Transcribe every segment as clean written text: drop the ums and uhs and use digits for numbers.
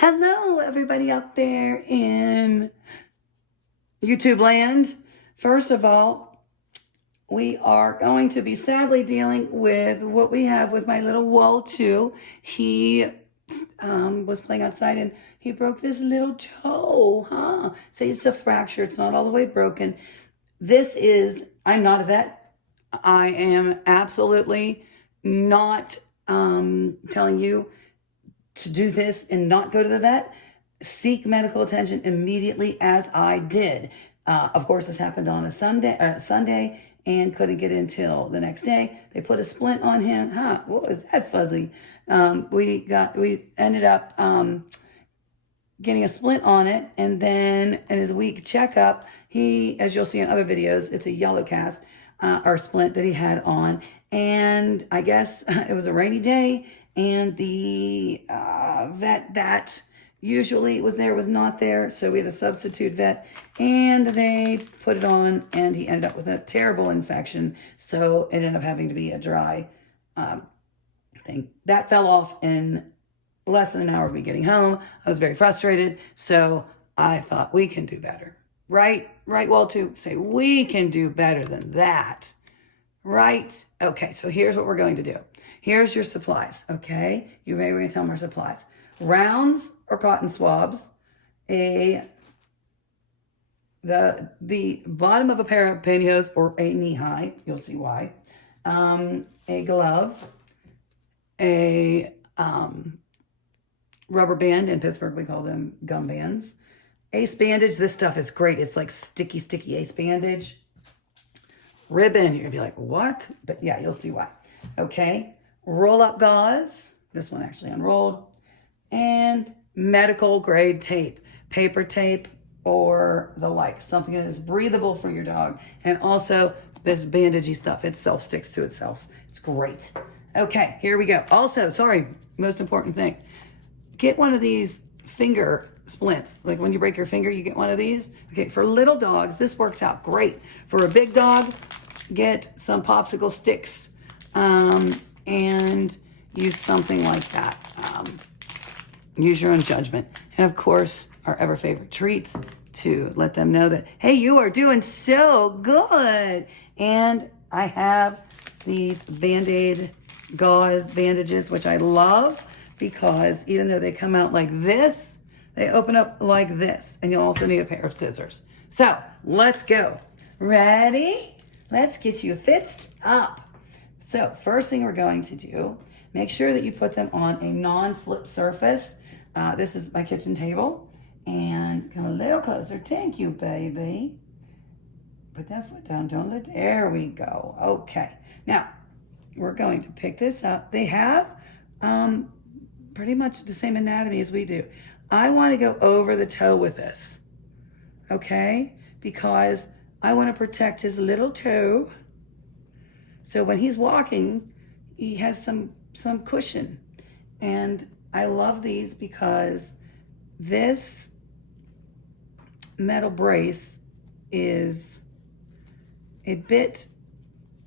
Hello, everybody out there in YouTube land. First of all, we are going to be sadly dealing with what we have with my little Paw TOE. He was playing outside and he broke this little toe, huh? Say it's a fracture, it's not all the way broken. I'm not a vet. I am absolutely not telling you to do this and not go to the vet. Seek medical attention immediately, as I did. Of course, this happened on a Sunday and couldn't get in till the next day. They put a splint on him. What was that fuzzy? We ended up getting a splint on it, and then in his week checkup, as you'll see in other videos, it's a yellow cast or splint that he had on, and I guess it was a rainy day, and the vet that usually was there was not there, so we had a substitute vet, and they put it on, and he ended up with a terrible infection, so it ended up having to be a dry thing. That fell off in less than an hour of me getting home. I was very frustrated, so I thought we can do better. Right, Paw TOE? Say, we can do better than that. Right? Okay, so here's what we're going to do. Here's your supplies, okay? We're going to tell them our supplies. Rounds or cotton swabs, the bottom of a pair of pantyhose or a knee high, you'll see why, a glove, a rubber band, in Pittsburgh we call them gum bands, ace bandage. This stuff is great. It's like sticky ace bandage. Ribbon, you're gonna be like, what? But yeah, you'll see why. Okay, roll up gauze, this one actually unrolled, and medical grade tape, paper tape or the like, something that is breathable for your dog. And also this bandagey stuff, itself sticks to itself. It's great. Okay, here we go. Also, sorry, most important thing, get one of these finger splints. Like when you break your finger, you get one of these. Okay, for little dogs, this works out great. For a big dog, get some popsicle sticks and use something like that. Use your own judgment. And of course, our ever favorite treats to let them know that, hey, you are doing so good. And I have these Band-Aid gauze bandages, which I love because even though they come out like this, they open up like this. And you'll also need a pair of scissors. So let's go. Ready? Let's get you fixed up. So first thing we're going to do, make sure that you put them on a non-slip surface. This is my kitchen table. And come a little closer. Thank you, baby. Put that foot down. Don't let, there we go. Okay. Now, we're going to pick this up. They have pretty much the same anatomy as we do. I want to go over the toe with this, okay? Because I want to protect his little toe. So when he's walking, he has some cushion. And I love these because this metal brace is a bit,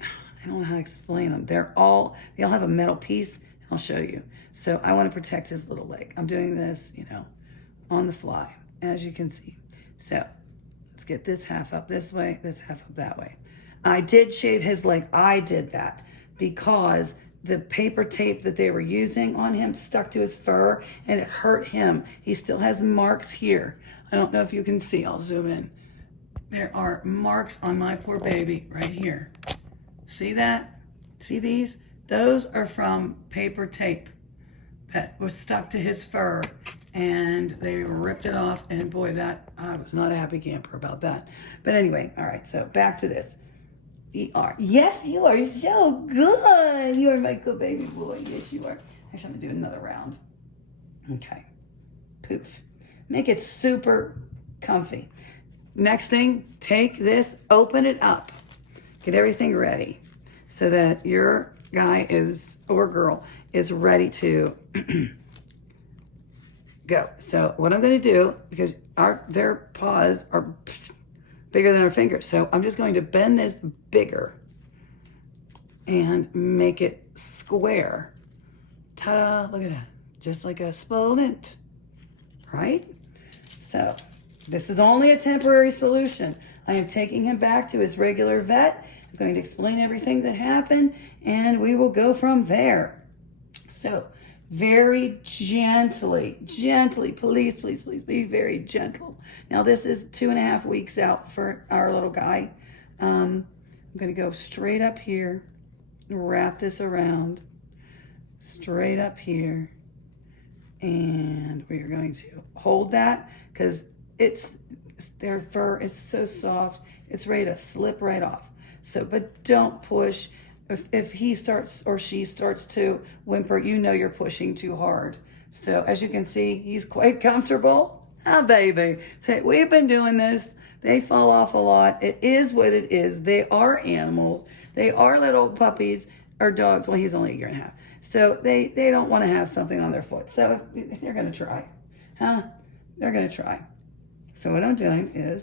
I don't know how to explain them. They all have a metal piece. I'll show you. So I want to protect his little leg. I'm doing this, on the fly, as you can see. So let's get this half up this way, this half up that way. I did shave his leg. I did that because the paper tape that they were using on him stuck to his fur and it hurt him. He still has marks here. I don't know if you can see. I'll zoom in. There are marks on my poor baby right here. See that? See these? Those are from paper tape that was stuck to his fur and they ripped it off, and boy, I was not a happy camper about that. But anyway, all right, so back to this. Yes, you are so good. You are my good baby boy. Yes, you are. Actually, I'm gonna do another round. Okay, poof. Make it super comfy. Next thing, take this, open it up. Get everything ready so that your guy or girl is ready to go. So what I'm going to do, because their paws are bigger than our fingers, so I'm just going to bend this bigger and make it square. Ta-da, look at that. Just like a splint. right? So this is only a temporary solution. I am taking him back to his regular vet. I'm going to explain everything that happened, and we will go from there. So very gently, please, please, please be very gentle. Now this is 2.5 weeks out for our little guy. I'm going to go straight up here, wrap this around, straight up here, and we are going to hold that because their fur is so soft, it's ready to slip right off. So, but don't push. If he starts or she starts to whimper, you know you're pushing too hard. So as you can see, he's quite comfortable. Ah, baby. So we've been doing this. They fall off a lot. It is what it is. They are animals. They are little puppies or dogs. Well, he's only 1.5 years. So they don't want to have something on their foot. So they're going to try. They're going to try. So what I'm doing is,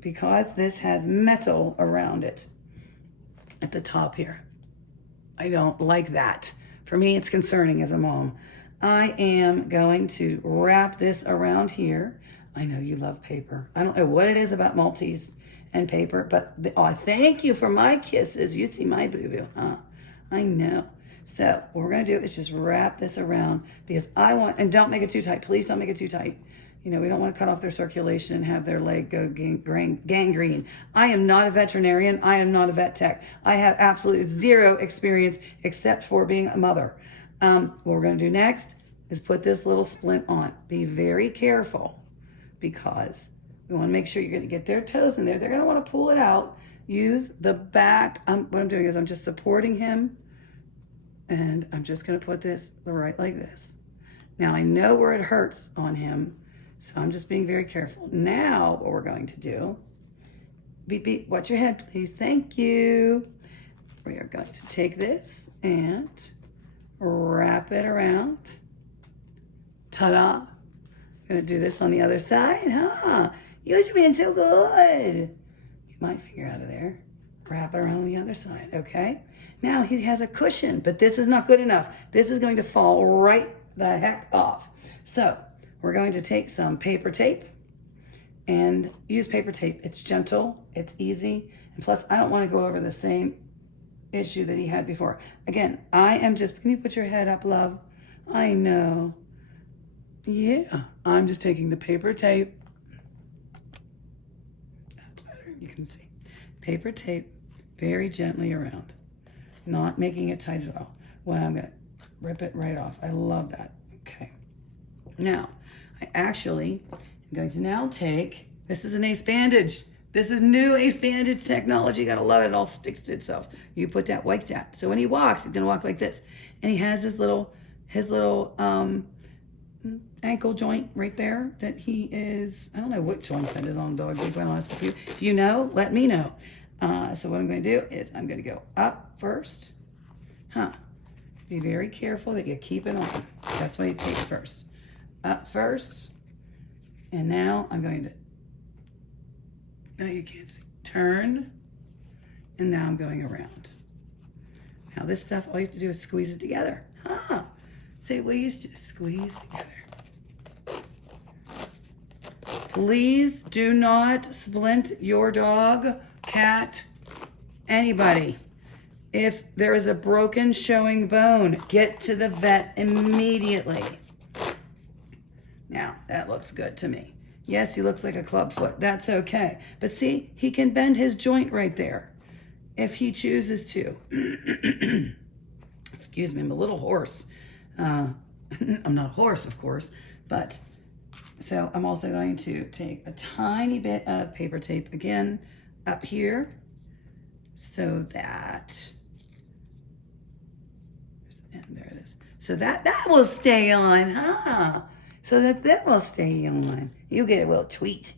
because this has metal around it at the top here, I don't like that. For me, it's concerning as a mom. I am going to wrap this around here. I know you love paper. I don't know what it is about Maltese and paper, but thank you for my kisses. You see my boo-boo, huh? I know. So what we're gonna do is just wrap this around because I want, and don't make it too tight. Please don't make it too tight. You know, we don't want to cut off their circulation and have their leg go gangrene. I am not a veterinarian. I am not a vet tech. I have absolutely zero experience except for being a mother. What we're going to do next is put this little splint on. Be very careful because we want to make sure you're going to get their toes in there. They're going to want to pull it out. Use the back. What I'm doing is I'm just supporting him, and I'm just going to put this right like this. Now I know where it hurts on him, so I'm just being very careful. Now what we're going to do, beep, beep, watch your head, please. Thank you. We are going to take this and wrap it around. Ta-da. I'm going to do this on the other side, huh? You guys are being so good. Get my finger out of there. Wrap it around the other side, okay? Now he has a cushion, but this is not good enough. This is going to fall right the heck off. So we're going to take some paper tape and use paper tape. It's gentle, it's easy, and plus I don't want to go over the same issue that he had before. Again, I am just, can you put your head up, love? I know. Yeah, I'm just taking the paper tape. That's better, you can see. Paper tape very gently around, not making it tight at all. When I'm gonna rip it right off. I love that. Okay. Now, I actually am going to now take, this is an ace bandage. This is new ace bandage technology. You gotta love it. It all sticks to itself. You put that like that. So when he walks, he's gonna walk like this. And he has his little ankle joint right there that he is, I don't know what joint that is on a dog, to be quite honest with you. If you know, let me know. So what I'm gonna do is I'm gonna go up first. Be very careful that you keep it on. That's why you take it first. Up first. And now I'm going to, now you can't see, turn. And now I'm going around. Now this stuff, all you have to do is squeeze it together. Say ways to squeeze together. Please do not splint your dog, cat, anybody. If there is a broken showing bone, get to the vet immediately. Now, that looks good to me. Yes, he looks like a clubfoot. That's okay. But see, he can bend his joint right there if he chooses to. Excuse me, I'm a little hoarse. I'm not a horse, of course, but so I'm also going to take a tiny bit of paper tape again up here so that, and there it is. So that will stay on, huh? So that will stay on. You get a little tweet.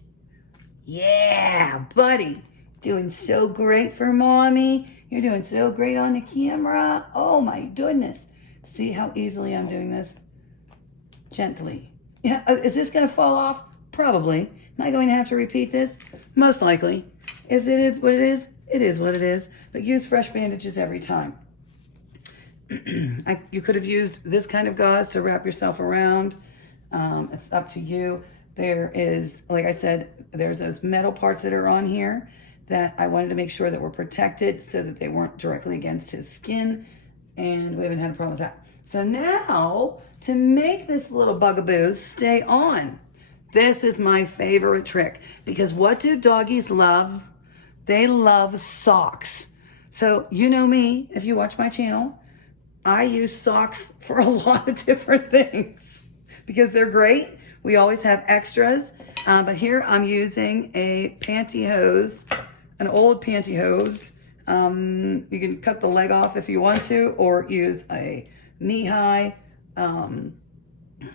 Yeah, buddy. Doing so great for mommy. You're doing so great on the camera. Oh my goodness. See how easily I'm doing this? Gently. Yeah, is this gonna fall off? Probably. Am I going to have to repeat this? Most likely. Is it what it is? It is what it is. But use fresh bandages every time. You could have used this kind of gauze to wrap yourself around. It's up to you. There is, like I said, there's those metal parts that are on here that I wanted to make sure that were protected so that they weren't directly against his skin, and we haven't had a problem with that. So now, to make this little bugaboo stay on, this is my favorite trick, because what do doggies love? They love socks. So you know me, if you watch my channel, I use socks for a lot of different things because they're great. We always have extras, but here I'm using a pantyhose, an old pantyhose. You can cut the leg off if you want to, or use a knee-high,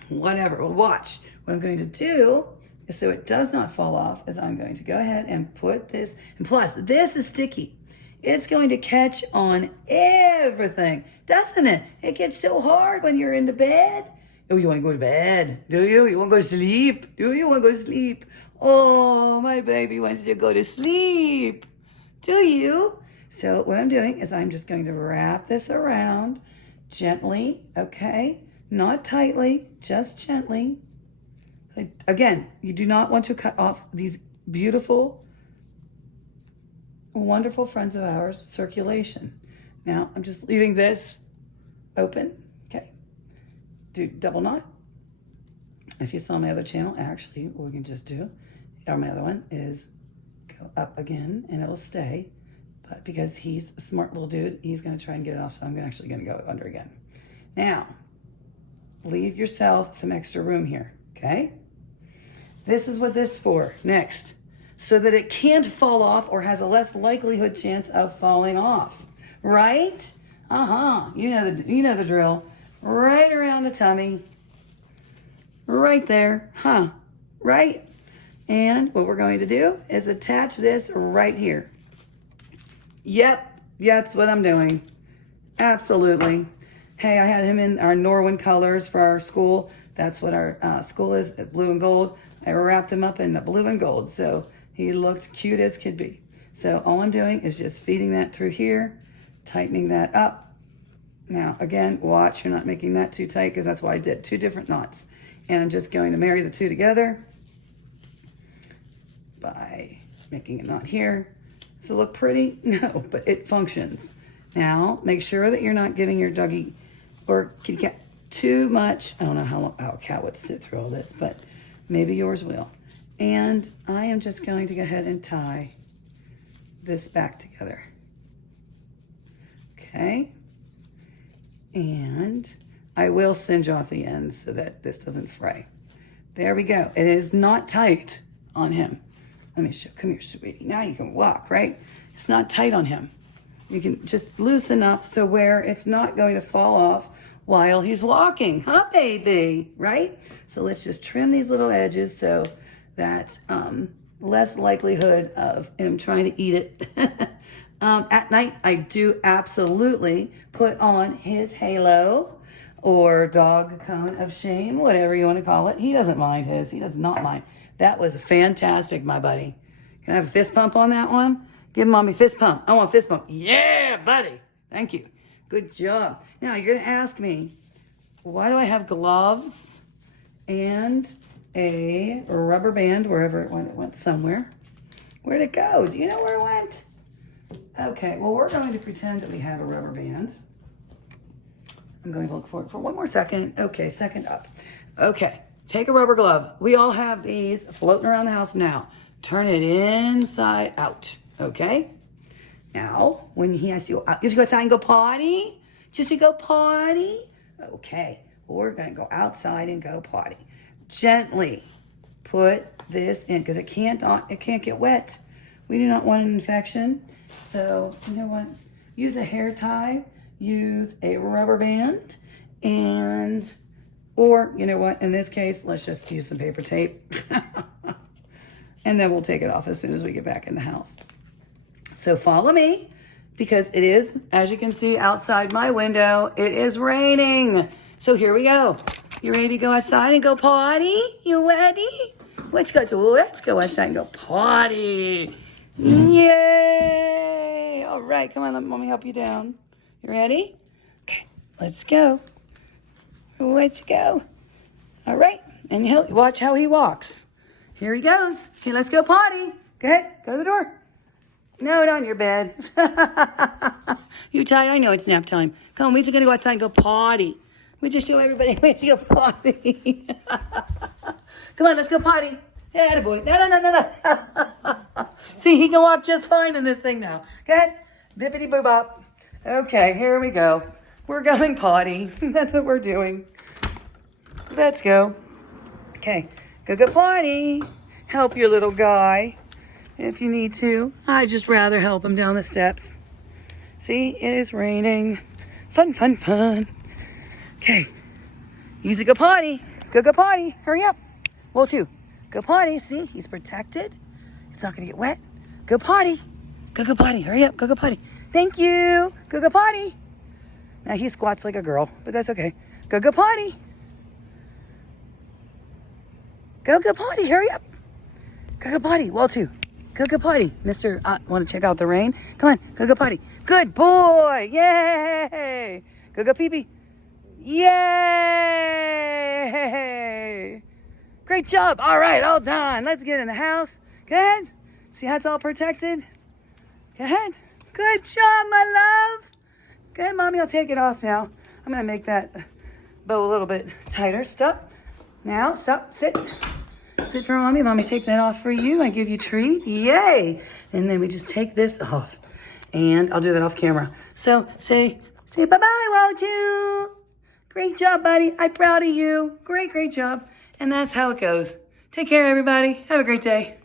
whatever. Well, watch. What I'm going to do is, so it does not fall off, is I'm going to go ahead and put this, and plus this is sticky. It's going to catch on everything, doesn't it? It gets so hard when you're in the bed. Oh, you want to go to bed? Do you? You want to go to sleep? Do you want to go to sleep? Oh, my baby wants to go to sleep. Do you? So what I'm doing is I'm just going to wrap this around gently, okay? Not tightly, just gently. Again, you do not want to cut off these beautiful, wonderful friends of ours' circulation. Now, I'm just leaving this open, okay? Do double knot. If you saw my other channel, actually, what we can just do, or my other one, is go up again, and it will stay. But because he's a smart little dude, he's gonna try and get it off, so I'm actually gonna go under again. Now, leave yourself some extra room here, okay? This is what this is for. Next, so that it can't fall off or has a less likelihood chance of falling off, right? You know the drill. Right around the tummy, right there, right? And what we're going to do is attach this right here. Yep, that's what I'm doing. Absolutely. Hey, I had him in our Norwin colors for our school. That's what our school is, blue and gold. I wrapped him up in the blue and gold, so he looked cute as could be. So all I'm doing is just feeding that through here, tightening that up. Now, again, watch, you're not making that too tight, because that's why I did 2 different knots. And I'm just going to marry the 2 together by making a knot here. Does it look pretty? No, but it functions. Now, make sure that you're not giving your doggy or kitty cat too much. I don't know how a cat would sit through all this, but maybe yours will. And I am just going to go ahead and tie this back together. Okay. And I will singe off the ends so that this doesn't fray. There we go. It is not tight on him. Let me show, come here, sweetie. Now you can walk, right? It's not tight on him. You can just loose enough so where it's not going to fall off while he's walking. Huh, baby? Right? So let's just trim these little edges so that's less likelihood of him trying to eat it. At night, I do absolutely put on his halo or dog cone of shame, whatever you want to call it. He doesn't mind his. He does not mind. That was fantastic, my buddy. Can I have a fist pump on that one? Give mommy a fist pump. I want a fist pump. Yeah, buddy. Thank you. Good job. Now, you're going to ask me, why do I have gloves and a rubber band wherever it went? It went somewhere. Where'd it go? Do you know where it went? Okay, well, we're going to pretend that we have a rubber band. I'm going to look for it for one more second. Okay, second up. Okay, take a rubber glove. We all have these floating around the house now. Turn it inside out, okay? Now, when he has to go out, you have to go outside and go potty? Just to go potty? Okay, well, we're going to go outside and go potty. Gently put this in because it can't get wet. We do not want an infection. So, you know what? Use a hair tie, use a rubber band, or, you know what? In this case, let's just use some paper tape. And then we'll take it off as soon as we get back in the house. So follow me, because it is, as you can see outside my window, it is raining. So here we go. You ready to go outside and go potty? You ready? Let's go outside and go potty. Yay! All right, come on, let mommy help you down. You ready? Okay, Let's go. Let's go. All right. And he'll watch how he walks. Here he goes. Okay, let's go potty. Go ahead. Go to the door. No, not in your bed. You tired? I know it's nap time. Come on, we're going to go outside and go potty. We just show everybody we have to go potty. Come on, let's go potty. Yeah, attaboy. No. See, he can walk just fine in this thing now. Go ahead. Bippity boop bop. Okay, here we go. We're going potty. That's what we're doing. Let's go. Okay, go potty. Help your little guy if you need to. I'd just rather help him down the steps. See, it is raining. Fun. Okay, use it, go potty. Go potty. Hurry up. Well, too. Go potty. See, he's protected. It's not going to get wet. Go potty. Go potty. Hurry up. Go potty. Thank you. Go potty. Now he squats like a girl, but that's okay. Go potty. Go potty. Hurry up. Go potty. Well, too. Go potty. Mister, want to check out the rain? Come on. Go potty. Good boy. Yay. Go pee-pee. Yay. Great job. All right, all done. Let's get in the house. Go ahead. See how it's all protected? Go ahead. Good job, my love. Go ahead, Mommy. I'll take it off now. I'm going to make that bow a little bit tighter. Stop. Now, stop. Sit. Sit for Mommy. Mommy, take that off for you. I give you a treat. Yay. And then we just take this off. And I'll do that off camera. So, say bye-bye, won't you? Great job, buddy. I'm proud of you. Great job. And that's how it goes. Take care, everybody. Have a great day.